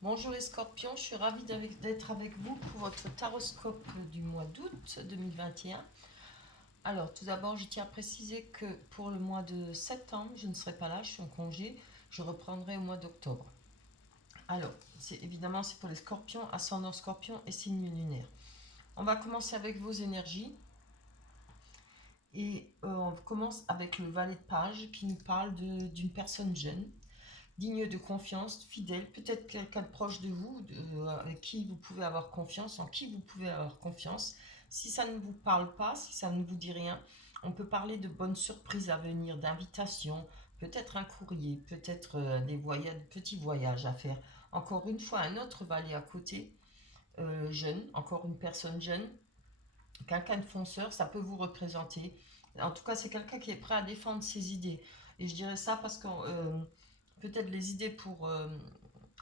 Bonjour les scorpions, je suis ravie d'être avec vous pour votre taroscope du mois d'août 2021. Alors tout d'abord, je tiens à préciser que pour le mois de septembre, je ne serai pas là, je suis en congé, je reprendrai au mois d'octobre. Alors, évidemment, c'est pour les scorpions, ascendant scorpion et signe lunaire. On va commencer avec vos énergies et on commence avec le valet de page qui nous parle d'une personne jeune digne de confiance, fidèle, peut-être quelqu'un de proche de vous, avec qui vous pouvez avoir confiance, en qui vous pouvez avoir confiance. Si ça ne vous parle pas, si ça ne vous dit rien, on peut parler de bonnes surprises à venir, d'invitations, peut-être un courrier, peut-être des voyages, petits voyages à faire. Encore une fois, un autre valet à côté, jeune, encore une personne jeune, quelqu'un de fonceur, ça peut vous représenter. En tout cas, c'est quelqu'un qui est prêt à défendre ses idées. Et je dirais ça parce que peut-être les idées pour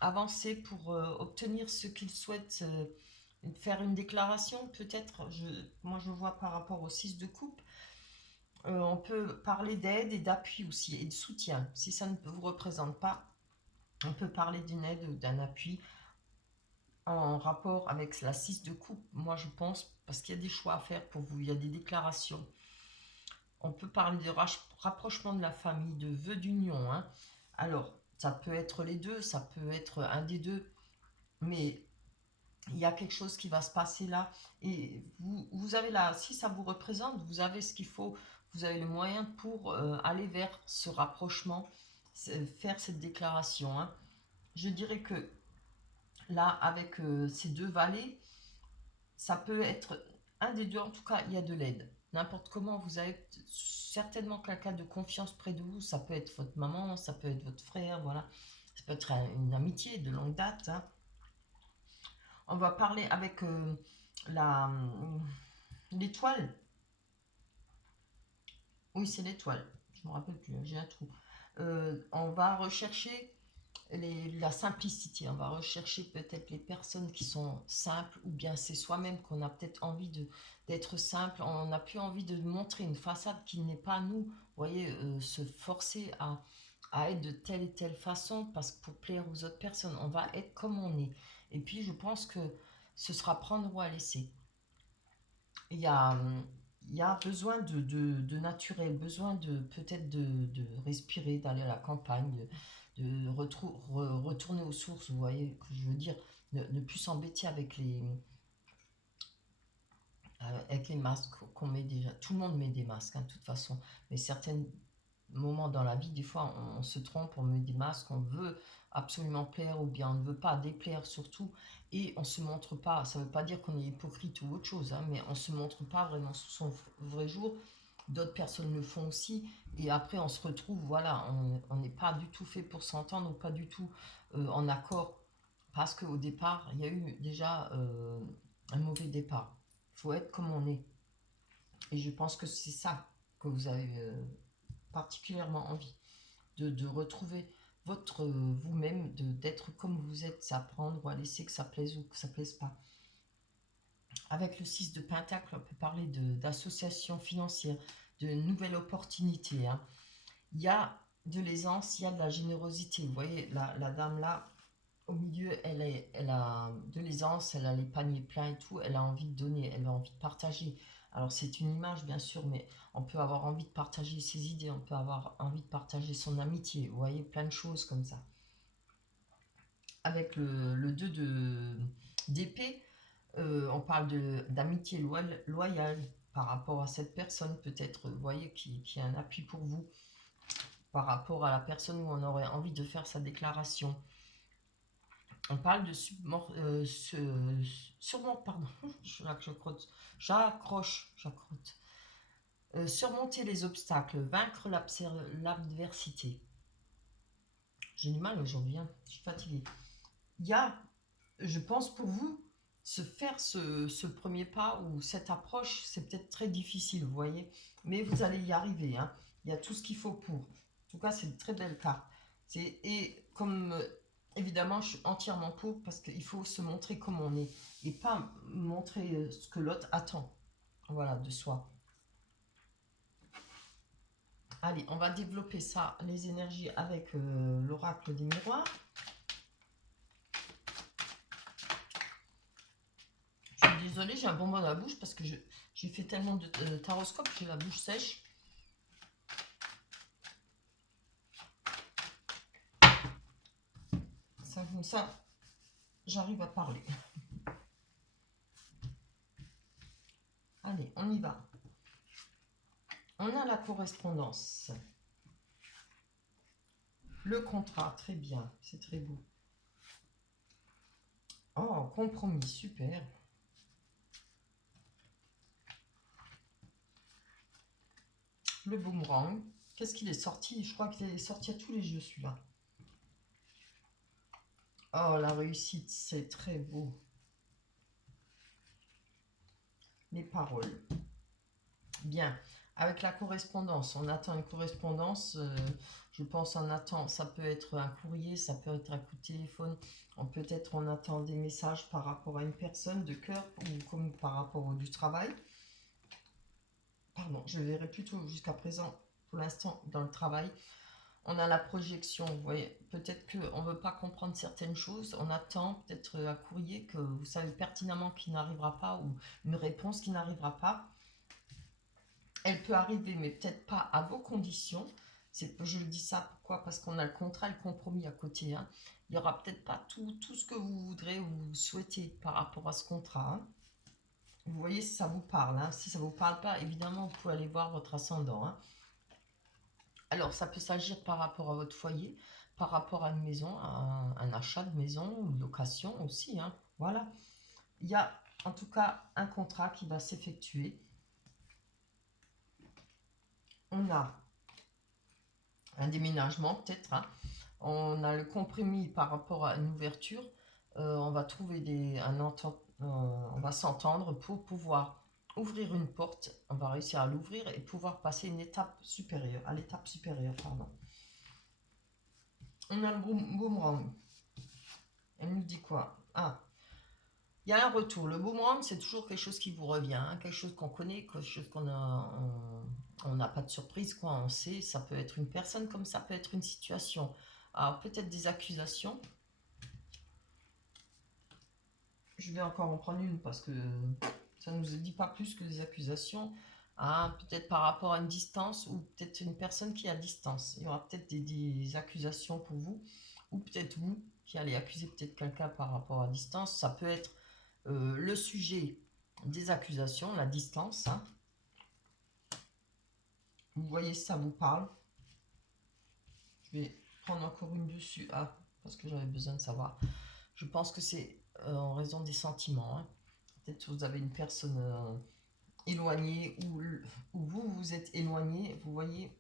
avancer, pour obtenir ce qu'il souhaite, faire une déclaration, peut-être, moi je vois par rapport au 6 de coupe, on peut parler d'aide et d'appui aussi, et de soutien. Si ça ne vous représente pas, on peut parler d'une aide ou d'un appui en rapport avec la 6 de coupe, moi je pense, parce qu'il y a des choix à faire pour vous, il y a des déclarations. On peut parler de rapprochement de la famille, de vœux d'union, hein. Alors, ça peut être les deux, ça peut être un des deux, mais il y a quelque chose qui va se passer là. Et vous avez là, si ça vous représente, vous avez ce qu'il faut, vous avez le moyen pour aller vers ce rapprochement, faire cette déclaration, hein. Je dirais que là, avec ces deux vallées, ça peut être un des deux, en tout cas, il y a de l'aide. N'importe comment, vous avez certainement quelqu'un de confiance près de vous. Ça peut être votre maman, ça peut être votre frère, voilà. Ça peut être une amitié de longue date, hein. On va parler avec la l'étoile. Oui, c'est l'étoile. Je me rappelle plus, j'ai un trou. On va rechercher la simplicité. On va rechercher peut-être les personnes qui sont simples, ou bien c'est soi-même qu'on a peut-être envie d'être simple. On n'a plus envie de montrer une façade qui n'est pas nous. Vous voyez, se forcer à être de telle et telle façon parce que pour plaire aux autres personnes, on va être comme on est. Et puis je pense que ce sera prendre ou à laisser. Il y a, il y a besoin de naturel, besoin de peut-être de respirer, d'aller à la campagne, de retourner aux sources, vous voyez que je veux dire, ne plus s'embêter avec les masques qu'on met déjà. Tout le monde met des masques, hein, de toute façon, mais certains moments dans la vie, des fois, on se trompe, on met des masques, on veut absolument plaire ou bien on ne veut pas déplaire surtout, et on se montre pas. Ça ne veut pas dire qu'on est hypocrite ou autre chose, hein, mais on se montre pas vraiment sous son vrai jour. D'autres personnes le font aussi, et après on se retrouve, voilà, on n'est pas du tout fait pour s'entendre, ou pas du tout en accord, parce qu'au départ, il y a eu déjà un mauvais départ. Il faut être comme on est. Et je pense que c'est ça que vous avez particulièrement envie de retrouver votre vous-même, d'être comme vous êtes, à prendre ou à laisser, que ça plaise ou que ça plaise pas. Avec le 6 de Pentacle, on peut parler d'associations financières, de nouvelles opportunités, hein. Il y a de l'aisance, il y a de la générosité. Vous voyez, la dame là, au milieu, elle a de l'aisance, elle a les paniers pleins et tout, elle a envie de donner, elle a envie de partager. Alors c'est une image bien sûr, mais on peut avoir envie de partager ses idées, on peut avoir envie de partager son amitié, vous voyez, plein de choses comme ça. Avec le 2 d'épée, on parle d'amitié loyale par rapport à cette personne, peut-être, vous voyez, qui a un appui pour vous, par rapport à la personne où on aurait envie de faire sa déclaration. On parle de pardon, j'accroche. Surmonter les obstacles, vaincre l'adversité. J'ai du mal aujourd'hui, hein, je suis fatiguée. Il y a, je pense pour vous, faire ce premier pas ou cette approche, c'est peut-être très difficile, vous voyez, mais vous allez y arriver, hein. Il y a tout ce qu'il faut pour. En tout cas, c'est une très belle carte. Et comme évidemment, je suis entièrement pour parce qu'il faut se montrer comme on est et pas montrer ce que l'autre attend, voilà, de soi. Allez, on va développer ça, les énergies avec l'oracle des miroirs. désolée, j'ai un bonbon dans la bouche parce que j'ai fait tellement de taroscope, j'ai la bouche sèche. Ça, comme ça, j'arrive à parler. Allez, on y va. On a la correspondance. Le contrat, très bien, c'est très beau. Oh, compromis, super. Le boomerang. Qu'est-ce qu'il est sorti? Je crois qu'il est sorti à tous les jeux, celui-là. Oh, la réussite, c'est très beau. Les paroles. Bien. Avec la correspondance, on attend une correspondance. Je pense on attend, ça peut être un courrier, ça peut être un coup de téléphone. Peut-être on attend des messages par rapport à une personne de cœur ou comme par rapport au du travail. Pardon, je verrai plutôt jusqu'à présent, pour l'instant, dans le travail. On a la projection, vous voyez, peut-être qu'on ne veut pas comprendre certaines choses, on attend peut-être un courrier que vous savez pertinemment qui n'arrivera pas ou une réponse qui n'arrivera pas. Elle peut arriver, mais peut-être pas à vos conditions. Je dis ça pourquoi? Parce qu'on a le contrat et le compromis à côté. Hein. Il n'y aura peut-être pas tout ce que vous voudrez ou vous souhaitez par rapport à ce contrat. Hein. Vous voyez si ça vous parle. Hein. Si ça ne vous parle pas, évidemment, vous pouvez aller voir votre ascendant. Hein. Alors, ça peut s'agir par rapport à votre foyer, par rapport à une maison, à un achat de maison, une location aussi. Hein. Voilà. Il y a en tout cas un contrat qui va s'effectuer. On a un déménagement peut-être. Hein. On a le compromis par rapport à une ouverture. On va trouver on va s'entendre pour pouvoir ouvrir une porte. On va réussir à l'ouvrir et pouvoir passer une étape supérieure, à l'étape supérieure, pardon. On a le boomerang. Elle nous dit quoi? Ah, il y a un retour. Le boomerang, c'est toujours quelque chose qui vous revient, hein, quelque chose qu'on connaît, quelque chose on n'a pas de surprise, quoi. On sait, ça peut être une personne comme ça peut être une situation. Alors peut-être des accusations. Je vais encore en prendre une parce que ça ne nous dit pas plus que des accusations. Hein, peut-être par rapport à une distance ou peut-être une personne qui est à distance. Il y aura peut-être des accusations pour vous ou peut-être vous qui allez accuser peut-être quelqu'un par rapport à distance. Ça peut être le sujet des accusations, la distance. Hein. Vous voyez, ça vous parle. Je vais prendre encore une dessus. Ah, parce que j'avais besoin de savoir. Je pense que c'est en raison des sentiments. Hein. Peut-être que vous avez une personne éloignée ou vous vous êtes éloigné. Vous voyez,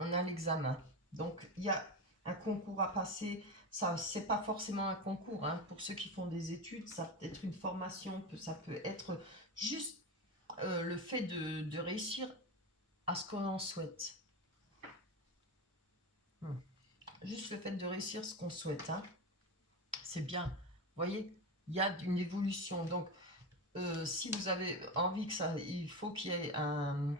on a l'examen. Donc, il y a un concours à passer. Ça, c'est pas forcément un concours. Hein. Pour ceux qui font des études, ça peut être une formation. Ça peut être juste le fait de réussir à ce qu'on souhaite. Juste le fait de réussir ce qu'on souhaite. Hein. C'est bien. Vous voyez, il y a une évolution. Donc, si vous avez envie que ça, il faut qu'il y ait un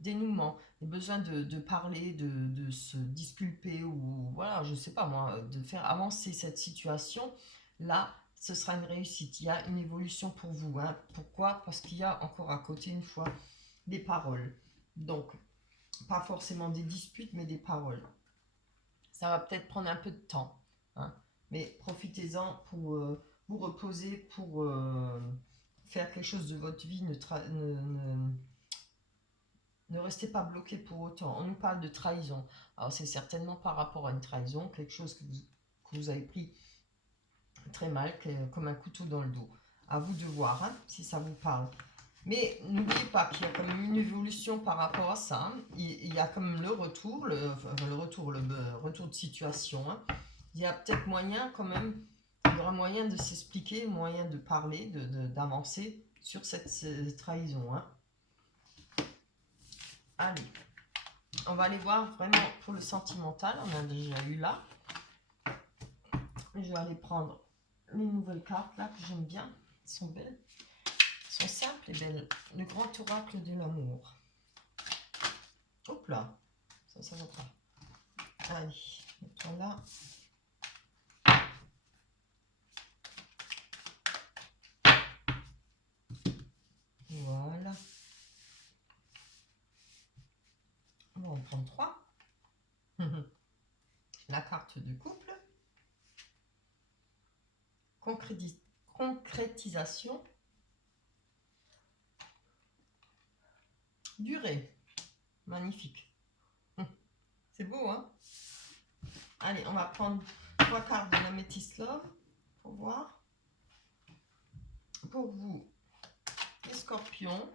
dénouement, besoin de parler, de se disculper ou voilà, je sais pas moi, de faire avancer cette situation, là, ce sera une réussite. Il y a une évolution pour vous. Hein. Pourquoi? Parce qu'il y a encore à côté une fois des paroles. Donc, pas forcément des disputes, mais des paroles. Ça va peut-être prendre un peu de temps, hein, mais profitez-en pour vous reposer, pour faire quelque chose de votre vie. Ne restez pas bloqué pour autant. On nous parle de trahison. Alors c'est certainement par rapport à une trahison, quelque chose que vous avez pris très mal, comme un couteau dans le dos. À vous de voir hein, si ça vous parle. Mais n'oubliez pas qu'il y a quand même une évolution par rapport à ça. Hein. Il y a comme le retour, le retour de situation. Hein. Il y a peut-être moyen quand même, il y aura moyen de s'expliquer, moyen de parler, d'avancer sur cette trahison. Hein. Allez, on va aller voir vraiment pour le sentimental. On a déjà eu là. Je vais aller prendre les nouvelles cartes là que j'aime bien. Elles sont belles. Elles sont simples et belles. Le grand oracle de l'amour. Hop là. Ça va pas. Allez, mettons là. carte de couple. Concrétisation. Durée. Magnifique. C'est beau, hein? Allez, on va prendre 3 cartes de l'Amethyst Love pour voir. Pour vous, les scorpions.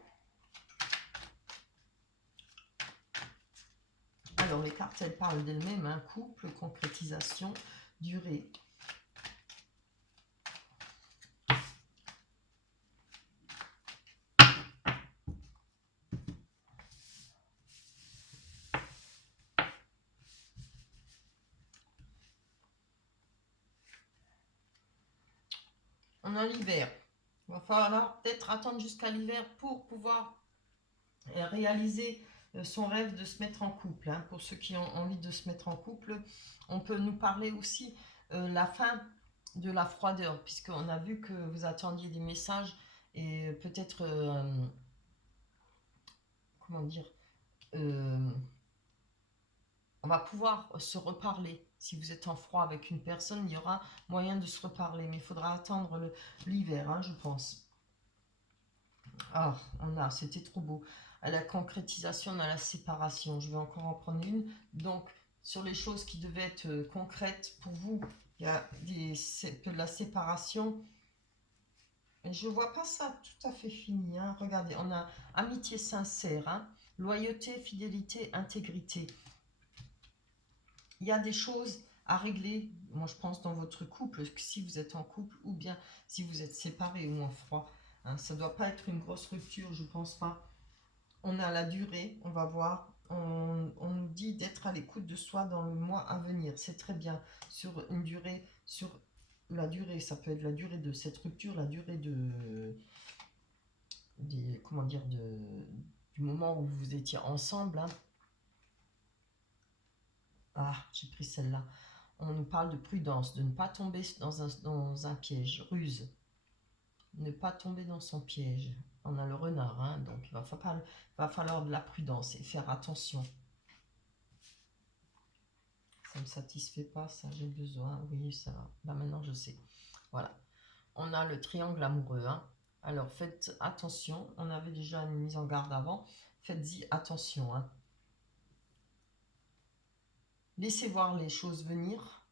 Alors, les cartes, elles parlent d'elles-mêmes, hein, couple, concrétisation, durée. On a l'hiver. Il va falloir peut-être attendre jusqu'à l'hiver pour pouvoir réaliser son rêve de se mettre en couple. Hein. Pour ceux qui ont envie de se mettre en couple, on peut nous parler aussi la fin de la froideur, puisqu'on a vu que vous attendiez des messages et peut-être, comment dire, on va pouvoir se reparler. Si vous êtes en froid avec une personne, il y aura moyen de se reparler, mais il faudra attendre l'hiver, hein, je pense. Ah, c'était trop beau. À la concrétisation, on a la séparation. Je vais encore en prendre une. Donc, sur les choses qui devaient être concrètes pour vous, il y a de la séparation. Et je ne vois pas ça tout à fait fini. Hein. Regardez, on a amitié sincère, hein, loyauté, fidélité, intégrité. Il y a des choses à régler, moi je pense, dans votre couple, si vous êtes en couple ou bien si vous êtes séparés ou en froid. Hein, ça ne doit pas être une grosse rupture, je ne pense pas. On a la durée, on va voir. On nous dit d'être à l'écoute de soi dans le mois à venir. C'est très bien. Sur une durée, sur la durée, ça peut être la durée de cette rupture, la durée comment dire, du moment où vous étiez ensemble. Hein. Ah, j'ai pris celle-là. On nous parle de prudence, de ne pas tomber dans un piège, ruse. Ne pas tomber dans son piège. On a le renard, hein, donc il va falloir de la prudence et faire attention. Ça ne me satisfait pas, ça j'ai besoin. Oui, ça va. Là, maintenant je sais. Voilà. On a le triangle amoureux. Hein. Alors faites attention. On avait déjà une mise en garde avant. Faites-y attention. Hein. Laissez voir les choses venir.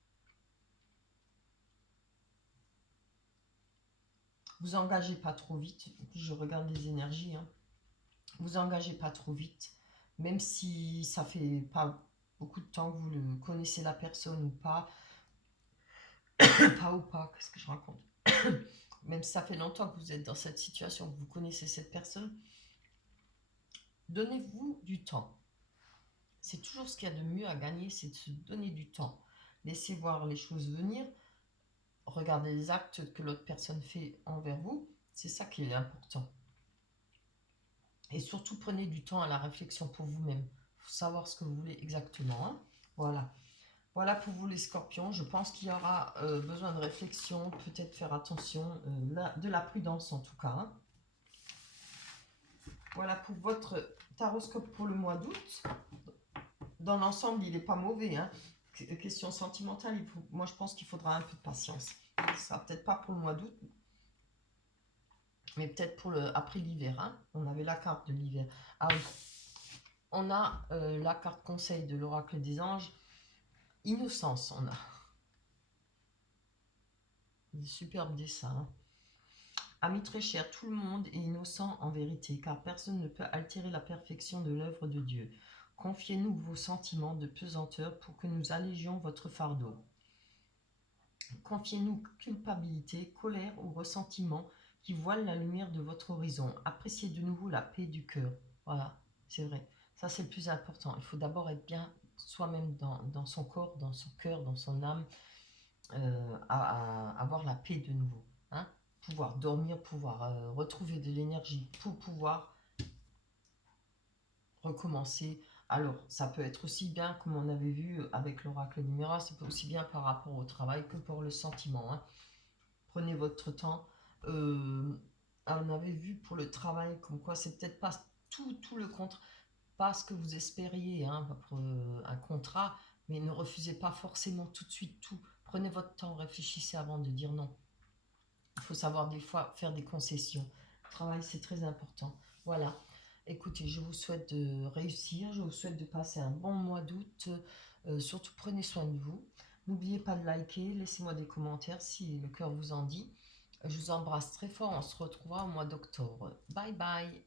Vous engagez pas trop vite. Je regarde les énergies. Hein. Vous engagez pas trop vite. Même si ça fait pas beaucoup de temps que vous le connaissez la personne ou pas. Qu'est-ce que je raconte? Même si ça fait longtemps que vous êtes dans cette situation, que vous connaissez cette personne, donnez-vous du temps. C'est toujours ce qu'il y a de mieux à gagner, c'est de se donner du temps. Laissez voir les choses venir. Regardez les actes que l'autre personne fait envers vous. C'est ça qui est important. Et surtout, prenez du temps à la réflexion pour vous-même. Il faut savoir ce que vous voulez exactement. Hein. Voilà. Voilà pour vous les scorpions. Je pense qu'il y aura besoin de réflexion, peut-être faire attention, de la prudence en tout cas. Hein. Voilà pour votre taroscope pour le mois d'août. Dans l'ensemble, il n'est pas mauvais. Hein. Question sentimentale, moi je pense qu'il faudra un peu de patience. Ça sera peut-être pas pour le mois d'août, mais peut-être pour après l'hiver. Hein. On avait la carte de l'hiver. Ah oui. On a la carte conseil de l'oracle des anges. Innocence, on a. Des superbes dessins. Hein. Amis très chers, tout le monde est innocent en vérité, car personne ne peut altérer la perfection de l'œuvre de Dieu. Confiez-nous vos sentiments de pesanteur pour que nous allégions votre fardeau. Confiez-nous culpabilité, colère ou ressentiment qui voilent la lumière de votre horizon. Appréciez de nouveau la paix du cœur. Voilà, c'est vrai. Ça, c'est le plus important. Il faut d'abord être bien soi-même dans son corps, dans son cœur, dans son âme, à avoir la paix de nouveau. Hein, pouvoir dormir, pouvoir retrouver de l'énergie pour pouvoir recommencer. Alors, ça peut être aussi bien, comme on avait vu avec l'oracle numéra, ça peut aussi bien par rapport au travail que pour le sentiment. Hein. Prenez votre temps. On avait vu pour le travail, comme quoi c'est peut-être pas tout le contrat, pas ce que vous espériez hein, pour un contrat, Mais ne refusez pas forcément tout de suite tout. Prenez votre temps, réfléchissez avant de dire non. Il faut savoir des fois faire des concessions. Le travail, c'est très important. Voilà. Écoutez, je vous souhaite de réussir, je vous souhaite de passer un bon mois d'août. Surtout, prenez soin de vous. N'oubliez pas de liker, laissez-moi des commentaires si le cœur vous en dit. Je vous embrasse très fort, on se retrouvera au mois d'octobre. Bye bye.